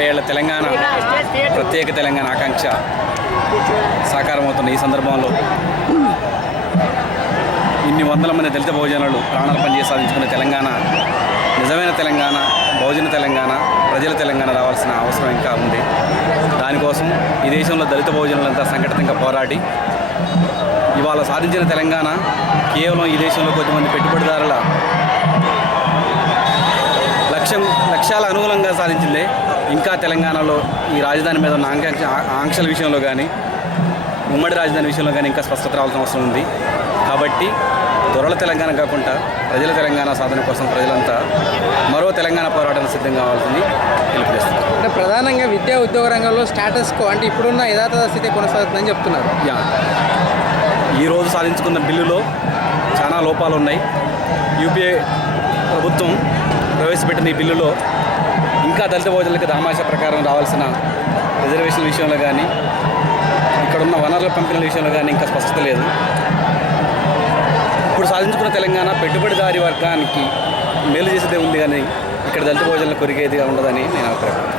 70 ఏళ్ల తెలంగాణ ప్రత్యేక తెలంగాణ ఆకాంక్ష సాకారమవుతున్న ఈ సందర్భంలో ఇన్ని వందల మంది దళిత బహుజనులు ప్రాణాలు పనిచేసి సాధించుకున్న తెలంగాణ నిజమైన తెలంగాణ, బహుజన తెలంగాణ, ప్రజల తెలంగాణ రావాల్సిన అవసరం ఇంకా ఉంది. దానికోసం ఈ దేశంలో దళిత బహుజనులంతా సంఘటితంగా పోరాడి ఇవాళ సాధించిన తెలంగాణ కేవలం ఈ దేశంలో కొద్దిమంది పెట్టుబడిదారుల లక్ష్యాల అనుగుణంగా సాధించిందే. ఇంకా తెలంగాణలో ఈ రాజధాని మీద ఉన్న ఆంక్షల విషయంలో కానీ, ఉమ్మడి రాజధాని విషయంలో కానీ ఇంకా స్పష్టత రావాల్సిన అవసరం ఉంది. కాబట్టి దొరల తెలంగాణ కాకుండా ప్రజల తెలంగాణ సాధన కోసం ప్రజలంతా మరో తెలంగాణ పోరాటానికి సిద్ధం కావాల్సింది పిలుపునిస్తారు. అంటే ప్రధానంగా విద్యా ఉద్యోగ రంగంలో స్టాటస్ కో అంటే ఇప్పుడున్న యథాతథ స్థితి కొనసాగుతుందని చెప్తున్నారు. ఈరోజు సాధించుకున్న బిల్లులో చాలా లోపాలు ఉన్నాయి. యూపీఏ ప్రభుత్వం ప్రవేశపెట్టిన ఈ బిల్లులో ఇంకా దళిత బహుజనులకు దామాషా ప్రకారం రావాల్సిన రిజర్వేషన్ల విషయంలో కానీ, ఇక్కడున్న వనరుల పంపిణీల విషయంలో కానీ ఇంకా స్పష్టత లేదు. ఇప్పుడు సాధించుకున్న తెలంగాణ పెట్టుబడిదారీ వర్గానికి మేలు చేసేదే ఉంది కానీ ఇక్కడ దళిత బహుజనులకు కొరిగేదిగా ఉండదని నేను అభిప్రాయపడుతున్నాను.